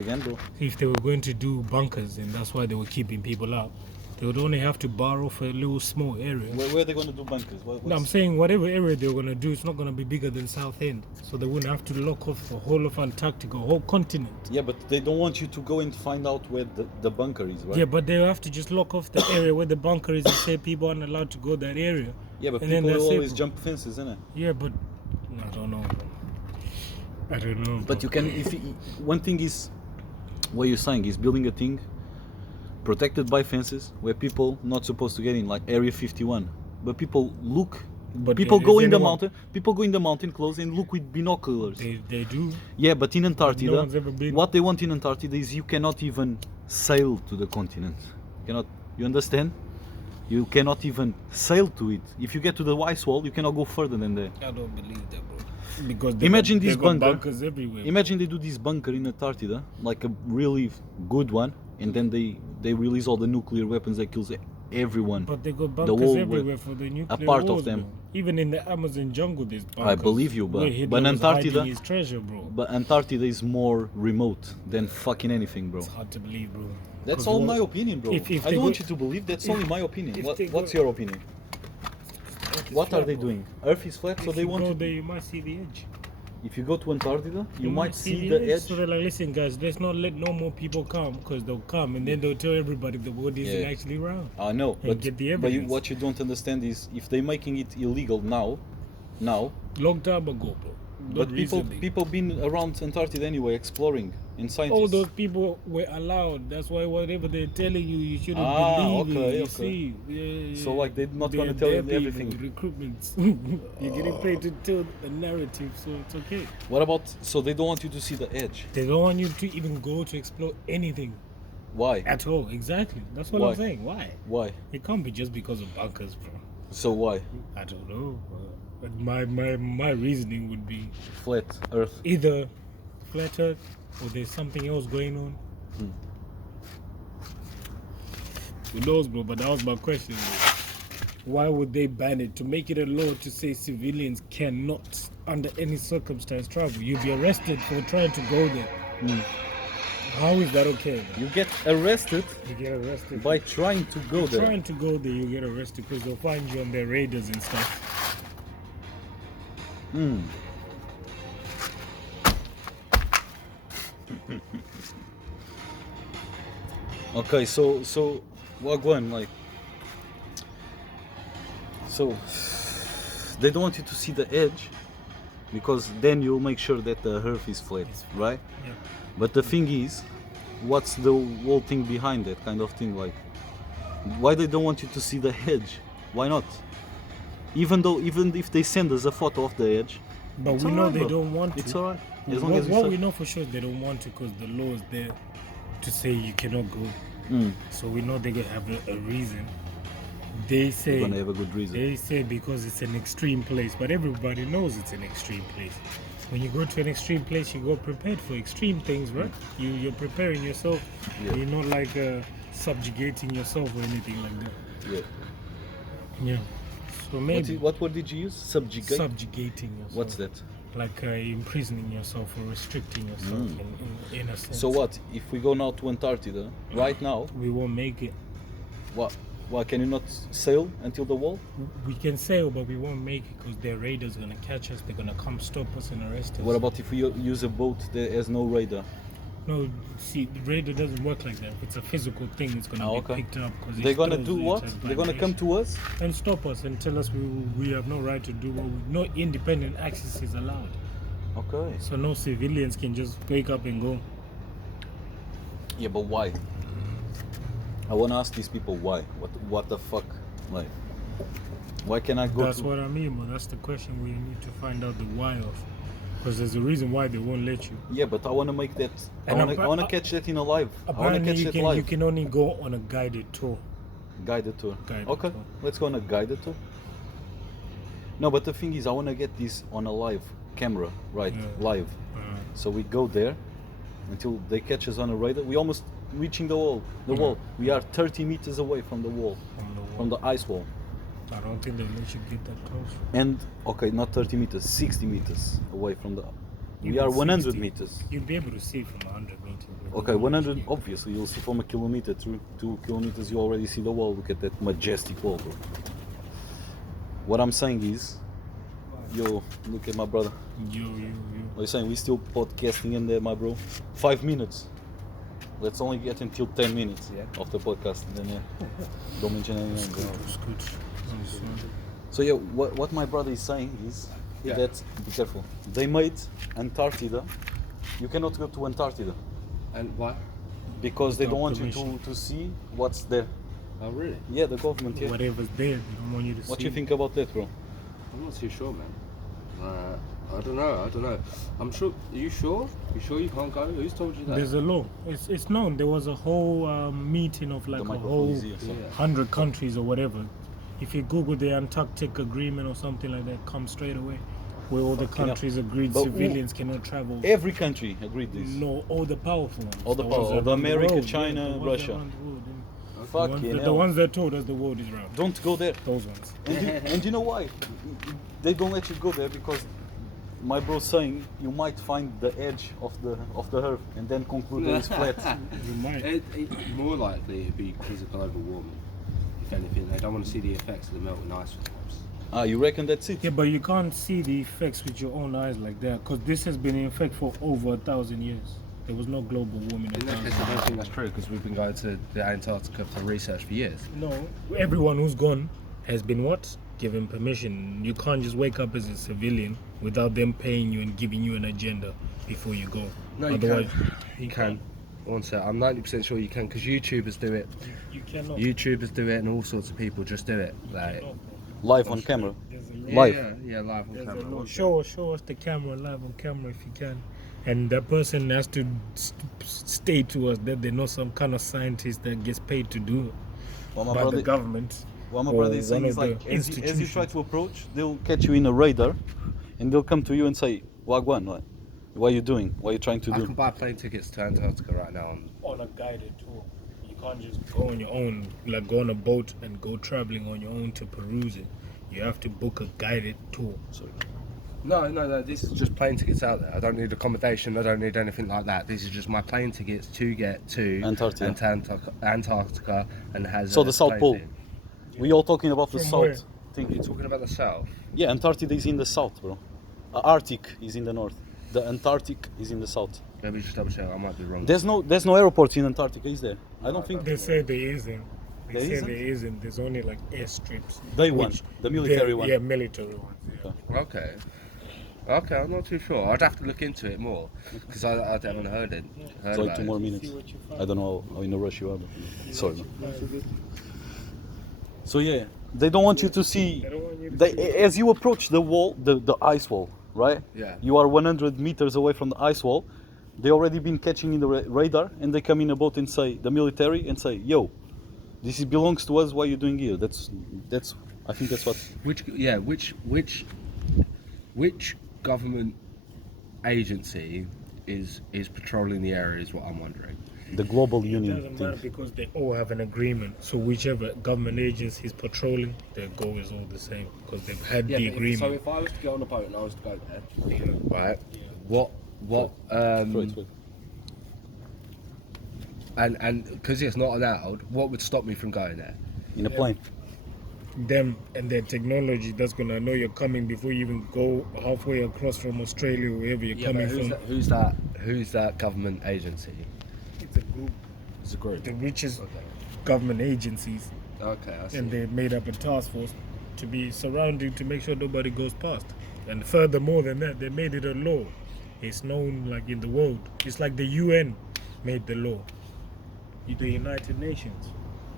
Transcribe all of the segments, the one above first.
again, bro. If they were going to do bunkers and that's why they were keeping people out, they would only have to borrow for a little small area. Where are they going to do bunkers? No, I'm saying whatever area they're going to do, it's not going to be bigger than Southend. So they wouldn't have to lock off the whole of Antarctica, whole continent. Yeah, but they don't want you to go and find out where the bunker is, right? Yeah, but they have to just lock off the area where the bunker is and say people aren't allowed to go that area. Yeah, but And people then that's always it. jump fences, isn't it? Yeah, but I don't know. I don't know. But you can, one thing is, what you're saying is building a thing protected by fences where people not supposed to get in, like Area 51. But people look, But people is go in the anyone- mountain, people go in the mountain close and look with binoculars. They do. Yeah, but in Antarctica, No one's ever been. what they want in Antarctica is you cannot even sail to the continent. You understand? You cannot even sail to it. If you get to the ice wall, you cannot go further than that. I don't believe that, bro. Because Imagine they this got bunker. bunkers everywhere. Imagine they do this bunker in Antarctica, like a really good one, and then they release all the nuclear weapons that kills everyone. But they got The bunkers whole everywhere for the nuclear part of wars, them. bro. Even in the Amazon jungle, there's bunkers. I believe you, where but Hitler was Antarctica, hiding his treasure, bro. but Antarctica is more remote than fucking anything, bro. It's hard to believe, bro. That's 'Cause all what- my opinion, bro. if I they don't want go- you to believe. That's if- only my opinion. if What, they what's go- your opinion? Earth is What are flat, they bro. doing? Earth is flat, so If they you want go to. there, you might see the edge. If you go to Antarctica, you might see the edge. So they're like, listen, guys, let's not let no more people come because they'll come and then they'll tell everybody the world isn't Yeah. actually round. I know, And but, get the but evidence. what you don't understand is if they're making it illegal now, Long time ago, bro. but Not people recently. people been around Antarctica anyway, exploring, and scientists. All those people were allowed. That's why whatever they're telling you, you shouldn't Ah, believe okay, it. You okay. see? Yeah, So, like, they're not gonna They're tell you people, everything. Recruitments. You're getting paid to tell a narrative, so it's okay. What about? So they don't want you to see the edge. They don't want you to even go to explore anything Why? at all. Exactly. That's what Why? I'm saying. Why? Why? It can't be just because of bunkers, bro. So why? I don't know. But my reasoning would be Flat Earth. either flat Earth or there's something else going on. Hmm. Who knows, bro? But that was my question, bro. Why would they ban it? To make it a law to say civilians cannot, under any circumstance, travel. You'd be arrested for trying to go there. Hmm. How is that okay, bro? You get arrested You get arrested by trying to go for there. trying to go there. You get arrested because they'll find you on their radars and stuff. Hmm. Okay, so Wagwan, like, so they don't want you to see the edge because then you'll make sure that the earth is flat, It's right? Yeah. But the thing is, what's the whole thing behind that kind of thing? Like, why they don't want you to see the edge? Why not? Even if they send us a photo of the edge, But it's we know alright, they bro. don't want to. It's alright. As long What, as what you we know for sure is they don't want to because the law is there to say you cannot go. Mm. So we know they're gonna have a reason. They say You're gonna have a good reason. they say because it's an extreme place, but everybody knows it's an extreme place. When you go to an extreme place, you go prepared for extreme things, right? You're preparing yourself. Yeah. You're not like subjugating yourself or anything like that. Yeah. Yeah. So maybe What word did you use? Subjugate? subjugating yourself. What's that? Like imprisoning yourself or restricting yourself in a sense. So what? If we go now to Antarctica, right now, We won't make it. what? Why can you not sail until the wall? We can sail, but we won't make it because their raiders gonna catch us. They're gonna come stop us and arrest us. What about if we use a boat that has no radar? No, see, the radar doesn't work like that. If it's a physical thing, it's gonna Ah, be okay. picked up. Cause They're it gonna shows do it what? has They're gonna come vibration. to us? And stop us and tell us we have no right to do what no independent access is allowed. Okay. So no civilians can just wake up and go. Yeah, but why? I wanna ask these people why. What the fuck? Like, why can I go That's to? what I mean, man. That's the question we need to find out the why of. Because there's a reason why they won't let you. Yeah, but I wanna make that. And I wanna catch that in a live. I wanna Apparently, catch you that can, live. you can only go on a guided tour. Guided tour. Guided Okay, tour. let's go on a guided tour. No, but the thing is, I want to get this on a live camera, right? Yeah. Live. So we go there until they catch us on a radar. We almost reaching the wall. The Yeah. wall. We are 30 meters away from the wall, from the ice wall. I don't think they'll let you get that close. And okay, not 30 meters, 60 meters away from the We are 100 60. meters. You'll be able to see from 100 meters. Okay, 100. Obviously, you'll see from a kilometer through 2 kilometers. You already see the wall. Look at that majestic wall, bro. What I'm saying is, yo, look at my brother. You. What are you saying? We still podcasting in there, my bro. 5 minutes. Let's only get until 10 minutes of the podcast. Then don't mention anything. Bro. It's good. So yeah, what my brother is saying is that, be careful, they made Antarctica. You cannot go to Antarctica And why? because they don't want Permission. you to see what's there. Oh, really? Yeah, the government. Yeah. Whatever's there, they don't want you to see. What do you think about that, bro? I'm not too sure, man. I don't know. I'm sure. Are you sure? You sure you can't go? Who's told you that? There's a law. It's known. There was a whole meeting of like The a microphone whole is here, so. 100 countries or whatever. If you Google the Antarctic Agreement or something like that, comes straight away. Where all the Fucking hell. countries agreed But civilians cannot travel. Every country agreed this. No, all the powerful ones. All the ones powerful- around the America, world, China, the ones Russia. around the world, yeah. Fucking the hell. ones that told us the world is round. Don't go there. Those ones. And you know why? They don't let you go there because my bro's saying you might find the edge of the earth and then conclude that it's flat. You might. More likely it'd be because of global warming. If anything, they don't want to see the effects of the melting ice caps. Ah, you reckon that's it? Yeah, but you can't see the effects with your own eyes like that, because this has been in effect for over 1,000 years. There was no global warming. In that case, I don't think that's true because we've been going to the Antarctica for research for years. No, everyone who's gone has been what? Given permission. You can't just wake up as a civilian without them paying you and giving you an agenda before you go. No, you Otherwise, can. You can. One sec. I'm 90% sure you can because YouTubers do it. You cannot. YouTubers do it, and all sorts of people just do it. Like, Live on camera. There's a yeah, Live. yeah, live on There's a camera. law. Show us the camera live on camera if you can, and that person has to state to us that they're not some kind of scientist that gets paid to do it What my by brother, the government. what my or brother is saying one is of the like, as you try institutions. to approach, they'll catch you in a radar, and they'll come to you and say, "Wagwan, what are you doing? What are you trying to I do?" can buy plane tickets to Antarctica right now. On a guided tour, you can't just go on your own, like go on a boat and go traveling on your own to peruse it. You have to book a guided tour. No. This is just plane tickets out there. I don't need accommodation. I don't need anything like that. This is just my plane tickets to get to Antarctica and has. So a the South plane Pole. thing. We all talking about the From south. where? Thing. You're talking about the south. Yeah, Antarctica is in the south, bro. Arctic is in the north. The Antarctic is in the south. Let me just double check. I might be wrong. There's no airports in Antarctica, is there? I don't think They say there isn't. They There say isn't? there isn't. There's only like airstrips. They want which the military they're- one. Yeah, military ones. Yeah. Okay. Okay, I'm not too sure. I'd have to look into it more because I haven't heard it. Heard It's like about 2 it. more minutes. See what you find. I don't know how in a rush you are. But sorry. Man. So yeah, they don't want you to see. They don't want you to They, see. as you approach the wall, the ice wall, right? Yeah. You are 100 meters away from the ice wall. They already been catching in the radar, and they come in a boat and say the military and say, "Yo, this belongs to us. What are you doing here?" That's. I think that's what. Which government agency is patrolling the area is what I'm wondering. The global It union doesn't thing. matter because they all have an agreement. So whichever government agency is patrolling, their goal is all the same because they've had the So agreement. if I was to get on a boat and I was to go there, Yeah. right? What Right. and because it's not allowed, what would stop me from going there? In a plane. Them and their technology that's gonna know you're coming before you even go halfway across from Australia or wherever you're coming from. Who's that government agency? It's a group, It's a great. the richest government agencies, Okay, I see. and they made up a task force to be surrounding to make sure nobody goes past. And furthermore than that, they made it a law. It's known like in the world. It's like the UN made the law. The United Nations.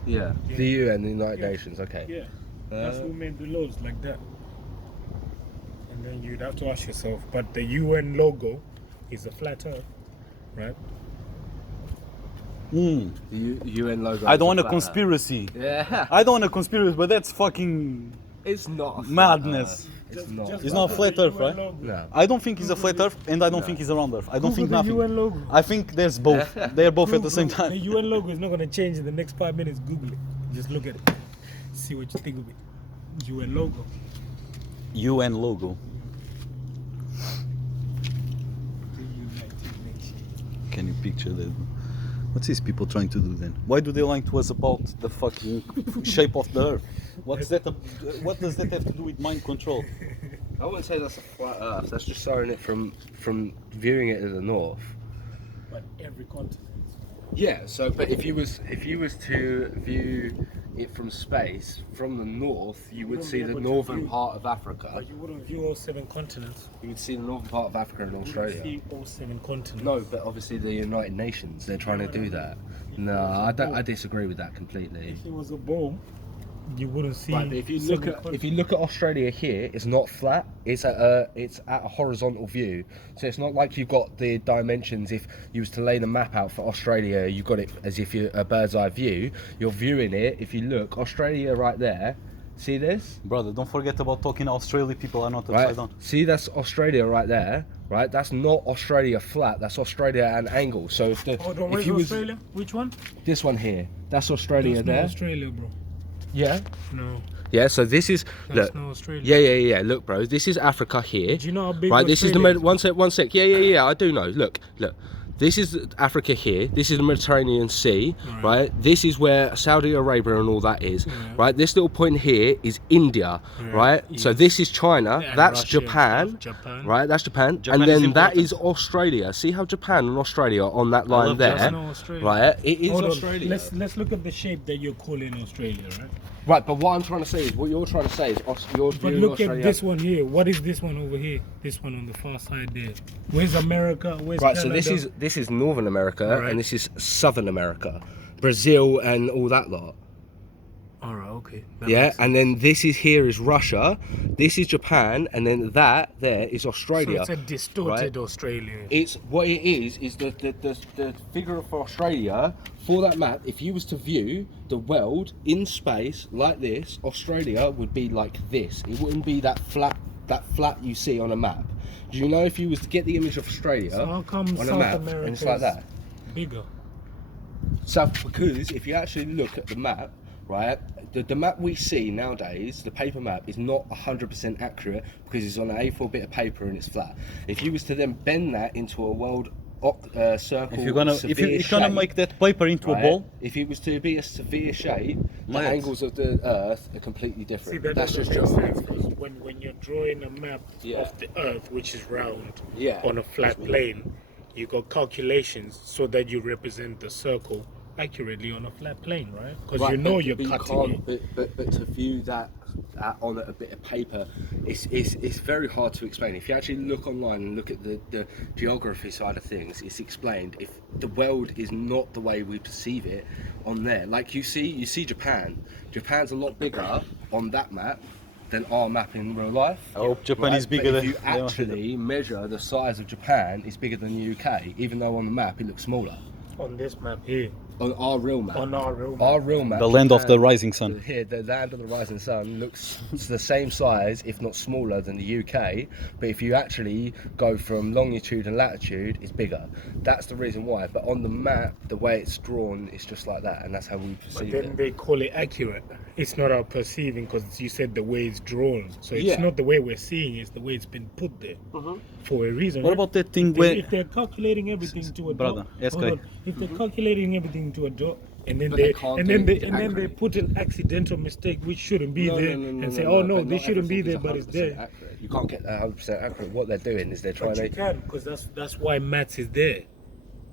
Yeah. Yeah. The UN, the United Yeah. Nations. Okay. Yeah. That's who made the laws like that. And then you'd have to ask yourself, but the UN logo is a flat earth, right? Mm. The UN logo. I don't want a is flat. conspiracy. Yeah. I don't want a conspiracy, but that's fucking. It's not a flat Madness. Earth. It's not. It's not a flat earth, right? No. I don't think it's a flat earth, and I don't think it's a round earth. I don't think the nothing. UN logo. I think there's both. They're both at the same The time. UN logo is not going to change in the next 5 minutes. Google it. Just look at it. See what you think of it. UN logo. UN logo. can you picture that? What's these people trying to do then? Why do they lie to us about the fucking shape of the Earth? What does that have to do with mind control? I wouldn't say that's a flat Earth. That's just showing it from viewing it in the north. But every continent. Yeah. So, but if you was to view it from space, from the north, you would see the northern part of Africa. But you wouldn't view all 7 continents. You would see the northern part of Africa and You Australia. wouldn't see all 7 continents. No, but obviously the United Nations, they're trying to do that. No, I disagree with that completely. If it was a ball, you wouldn't see. Right, but if you look at continents. Australia here, it's not flat. It's at a horizontal view. So it's not like you've got the dimensions. If you was to lay the map out for Australia, you've got it as if you're a bird's eye view. You're viewing it. If you look, Australia right there. See this? Brother, don't forget about talking Australia. People are not upside Right. down. See, that's Australia right there. Right. That's not Australia flat. That's Australia at an angle. So if the Hold on, if where's you was Australia? Which one? this one here, that's Australia That's there. not Australia, bro. Yeah. No, Yeah. So this is that's look. not Australia. Yeah. Look, bro, this is Africa here. Do you know how big Right, this is the Australia is? one sec. Yeah. I do know. Look. This is Africa here. This is the Mediterranean Sea, right? This is where Saudi Arabia and all that is, right? This little point here is India, right? So yes. this is China. And that's Russia, Japan, Japan. right? That's Japan, Japan and is then that important. is Australia. See how Japan and Australia are on that line love there, That's not Australia. right? It is Hold on, Australia. Let's look at the shape that you're calling Australia, right? Right, but what I'm trying to say is, what you're trying to say is, you're But viewing look Australia. at this one here. What is this one over here? This one on the far side there. Where's America? Where's Right, Canada? so this is Northern America, Right. and this is Southern America, Brazil, and all that lot. All right, okay. That Yeah, makes sense. and then this is here is Russia, this is Japan, and then that there is So Australia. it's a distorted right? Australia. It's what it is the figure for Australia for that map. If you was to view the world in space like this, Australia would be like this. It wouldn't be that flat you see on a map. Do you know if you was to get the image of Australia So how come on a South map America and it's like that? bigger? Because if you actually look at the map, right, the map we see nowadays, the paper map, is not 100% accurate because it's on an A4 bit of paper and it's flat. If you was to then bend that into a world circle, If you're gonna shape, make that paper into right, a ball, if it was to be a severe shape, the Mate. angles of the Earth are completely See, different. that That's doesn't just make sense because when you're drawing a map Yeah. of the Earth, which is round, Yeah. on a flat plane, you got calculations so that you represent the circle accurately on a flat plane, right? Because Right, you know but you're you cutting it. can't, but to view that on a bit of paper, it's very hard to explain. If you actually look online and look at the geography side of things, it's explained. If the world is not the way we perceive it on there, like you see Japan. Japan's a lot bigger on that map than our map in real life. I hope Japan is But bigger if than you actually measure the size of Japan, it's bigger than the UK, even though on the map it looks smaller. On this map here, On our real map. on our real map. Our real map. the land of the Japan- rising sun. Here, the land of the rising sun looks the same size, if not smaller, than the UK. But if you actually go from longitude and latitude, it's bigger. That's the reason why. But on the map, the way it's drawn, it's just like that, and that's how we But perceive then it. they call it accurate. It's not our perceiving because you said the way it's drawn. So it's Yeah. not the way we're seeing, it's the way it's been put there for a reason. What right? about that thing If where? they're calculating everything to a Brother, dot, yes, hold guy. on. If they're calculating everything to a dot, and then But they they can't and do then they it and then they accurately. put an accidental mistake which shouldn't be there, and say, oh no, but this not shouldn't be there, everything but is it's there. 100% accurate. You can't get that 100% accurate. What they're doing is they're trying But you to. can, because that's why maths is there.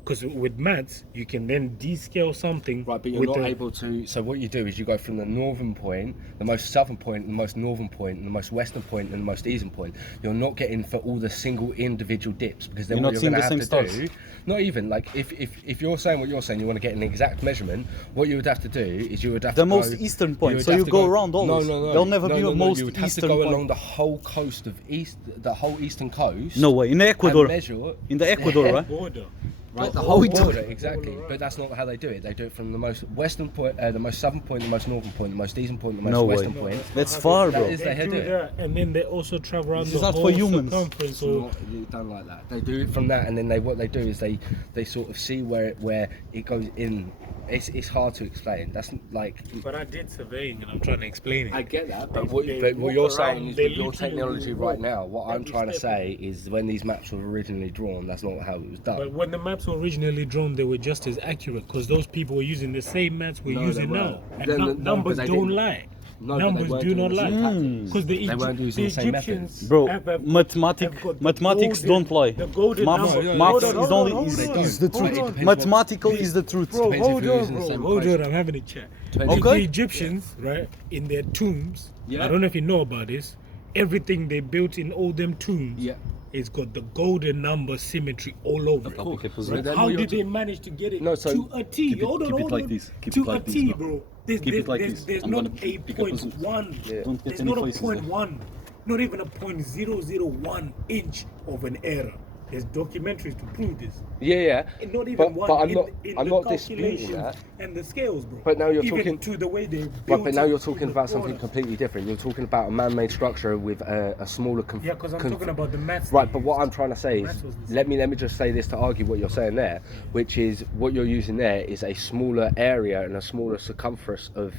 Because with maths, you can then descale something. Right, but you're with not the- able to. So what you do is you go from the northern point, the most southern point, the most northern point, and the most western point, and the most eastern point. You're not getting for all the single individual dips because then You're what not you're going to seeing have the to same do. Not even like if you're saying what you're saying, you want to get an exact measurement. What you would have to do is you would have The to most go, eastern point, would so have you to go around always. No. There'll never be a most You would have to eastern go point. along the whole coast of the whole eastern coast. No way. In and Ecuador. measure In the Ecuador, right? border. Right, the Oh, whole we do. border, exactly. But that's not how they do it. They do it from the most western point, the most southern point, the most northern point, the most eastern point, the most No way. western point. That's How far, they- bro. That is how they do it. that, and then they also travel around This the is not whole for humans. circumference. It's So not done like that. They do it from that, and then what they do is they sort of see where it goes in It's hard to explain. That's like. But I did surveying and I'm trying to explain it. I get that, but They what walk you're around, saying is they with your literally technology walk right now, what I'm every trying to step say is when these maps were originally drawn, that's not how it was done. But when the maps were originally drawn, they were just as accurate because those people were using the same maps we're No, they using now. weren't. And No, numbers but they don't didn't. lie. No, but they Numbers weren't do doing not the lie. same tactics. Because They weren't using the same Egyptians methods. Bro, have got the mathematics golden- don't lie. The golden Maths, number. maths Hold on, is hold only on, is hold on. the truth. Hold on. Mathematical is the truth. Bro, Depends if hold you're on, using the bro. same Hold equation. on, I'm having a chat. Depends if The Okay. Egyptians, right, in their tombs, Yeah. I don't know if you know about this, everything they built in all them tombs Yeah. it's got the golden number symmetry all over it. Okay, So Right? then How what you're did they manage to get it No, so to a T? keep it- Hold on, keep it hold like on. this. Keep To it like a this, T, bro. bro. Keep it like this. There's I'm not gonna a pick up point some- one. Yeah. Don't get There's any not a faces point there. one. Not even a 0.001 inch of an error. There's documentaries to prove this. Yeah. And not even But- one but I'm in, not- in I'm the not disputing calculations that. and the scales, bro. But now you're even talking- to the way they built But now it you're to talking the about something corner. completely different. You're talking about a man-made structure with a smaller. Yeah, because I'm talking about the maths. Right, they but what used. I'm trying to say is, Maths was the let me just say this to argue what you're saying there, which is what you're using there is a smaller area and a smaller circumference of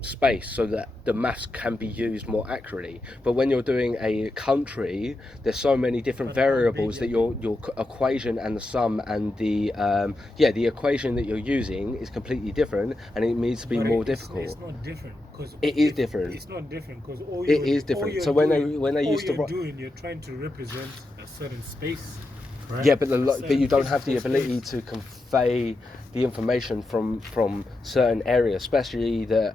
space, so that the maths can be used more accurately. But when you're doing a country, there's so many different variables that your equation and the sum and the the equation that you're using is completely different, and it needs to be But more it's difficult. not different because It is different. It's not different because all It is different. So when they used to you're write- doing, you're trying to represent a certain space. Right? Yeah, but A but you certain don't have the physical ability space. to convey the information from certain areas, especially the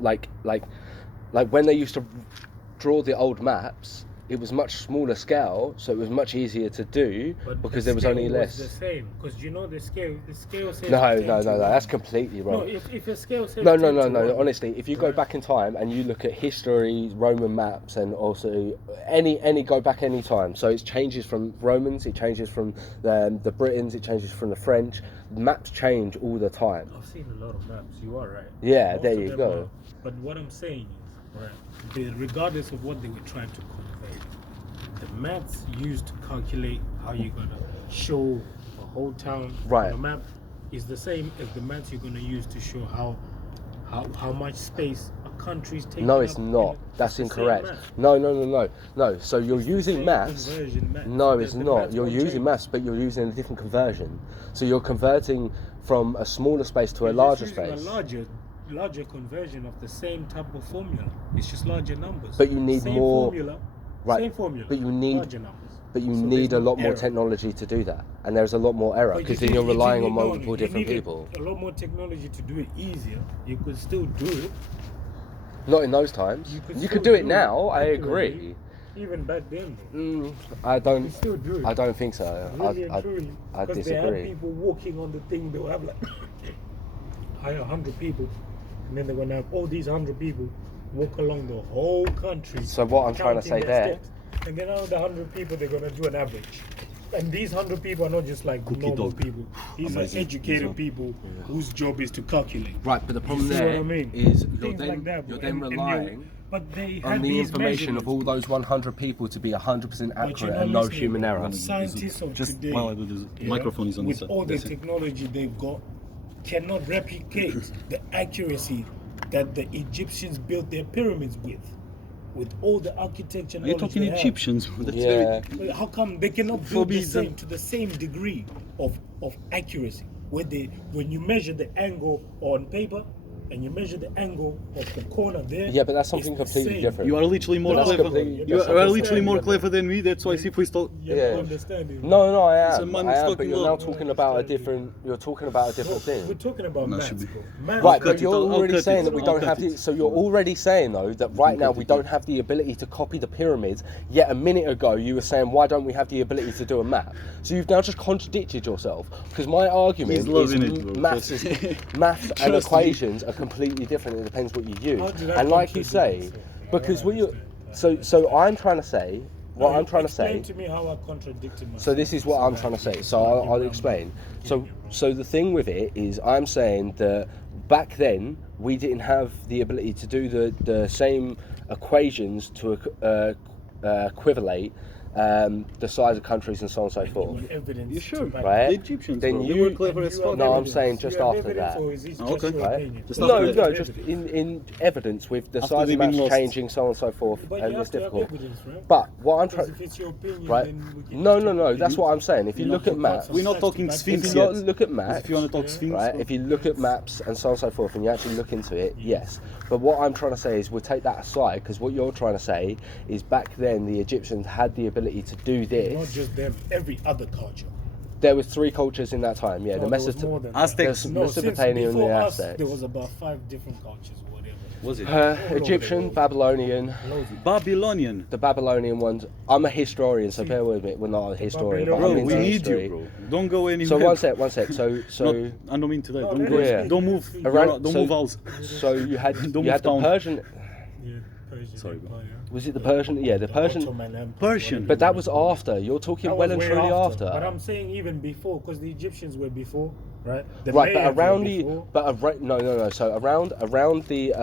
like when they used to draw the old maps. It was much smaller scale, so it was much easier to do But because the there was only scale less. the same because you know the scale says No, 10 no, to no, no, 1. that's completely No, wrong. if a scale says No, 10 to 1, honestly, if you go back in time and you look at history, Roman maps, and also any go back any time, so it changes from Romans, it changes from the Britons, it changes from the French. Maps change all the time. I've seen a lot of maps. You are right. Yeah, Most there of you them go. are. But what I'm saying is, regardless of what they were trying to convey, the maths used to calculate how you're gonna show a whole town Right. on a map is the same as the maths you're gonna use to show how much space a country's taking. No, it's up not. in- That's it's the same incorrect. math. No. So you're It's the using same maths. conversion math. No, The- it's the not. maths You're won't using change. maths, but you're using a different conversion. So you're converting from a smaller space to a You're larger just using space. A larger conversion of the same type of formula. It's just larger numbers. But you need same more- formula. Right, Same formula. but you need- larger numbers. But you So need there's a no lot more error. technology to do that, and there's a lot more error But because you then you're did- you relying did- on no, multiple you different needed people. A lot more technology to do it easier. You could still do it. Not in those times. You still could do it now. I accurately, agree. Even back then, though. I You don't. could still do it. I don't think so. Really and truly. I Because they had disagree. people walking on the thing. They'll have like hire 100 people, and then they're gonna have all these 100 people walk along the whole country. So what I'm trying to counting say their there- steps. And then out of the 100 people, they're gonna do an average. And these 100 people are not just like Cookie normal dog. people. These Amazing. are educated These are- people whose job is to calculate. Right, but the problem You see there what I mean? is Things like that, bro. you're then And relying but they on had the these information of measurements. all those 100 people to be 100% But accurate you're and not no listening, human bro. error. Scientists of Just today, while I do this, microphone is on with this side. all the That's it. technology they've got, cannot replicate the accuracy that the Egyptians built their pyramids with all the architecture. Are you knowledge talking they have. Egyptians? That's Yeah. very. How come they cannot build the Forbidden. same to the same degree of accuracy? When you measure the angle on paper and you measure the angle of the corner there. Yeah, but that's it's something the completely same. different. You are literally more That's clever. completely- You that's are literally completely more different. clever than me. That's why if we start. You're Yeah. not understanding. No, I It's a am. man I am, but talking you're now about- talking about a different. You're talking about a different We're thing. talking about No, it maths, should be. bro. Maths, Right, cut but it, you're I'll already cut saying it, that we I'll don't cut have it. the. So you're already saying though that right now cut we it, don't have the ability to copy the pyramids. Yet a minute ago you were saying why don't we have the ability to do a map? So you've now just contradicted yourself because my argument He's is loving it, bro. maths Trust and me. equations are completely different. It depends what you How use. did I And like you contradict say, myself? because I what you. understand. So I'm trying to say. What No, I'm trying to explain say. to me how I contradicted myself. So this is what I'm trying to say. So I'll explain. So the thing with it is, I'm saying that back then we didn't have the ability to do the same equations to equivalate the size of countries and so on and so forth. With evidence You sure? to back- Right? The Egyptians, Then bro, you- they were clever And as you fuck. have No, I'm evidence. saying just You have after evidence, that. or is it just Okay. your Right? opinion? Just No, after no, that. just in evidence with the After size they've of been maps lost. changing, so on and so forth, But and you it's have to have difficult. evidence, right? But what I'm Because trying, if it's your opinion, right? then we can No, just no, talk no. about That's it. what I'm saying. If you We're look not at maps, talking We're not facts talking back- if Sphinx you yet. look at maps, If you want to talk Sphinx, right? bro. If you look at maps and so on and so forth, and you actually look into it, yes. But what I'm trying to say is, we'll take that aside, because what you're trying to say is back then the Egyptians had the ability to do Not this. just them, every other culture. There was 3 cultures in that time. Yeah, No, the there was more than that. Aztecs. there's No, since Mesopotamia and the before us, Aztecs. there was about 5 different cultures, whatever. Was it? All over the Egyptian, world. Babylonian. Loads of- Babylonian. The Babylonian ones. I'm a historian, so bear with me. We're not a historian, but Bro, I'm Babylonian- into we need history. you, bro. Don't go anywhere. So one sec. So I don't mean today. No, Don't let go. him speak, let Don't him move. speak. Around- Don't so- move house. so you had Don't you had move the down. Persian. Yeah, Persian Sorry, bro. Empire. Was it the Persian? Yeah, the Persian. Ottoman Empire, Persian. whatever But that you was wanna call it. after. You're talking That well was and way truly after. But I'm saying even before, because the Egyptians were before, right? The Right, but Mayans were around the before. no. So around the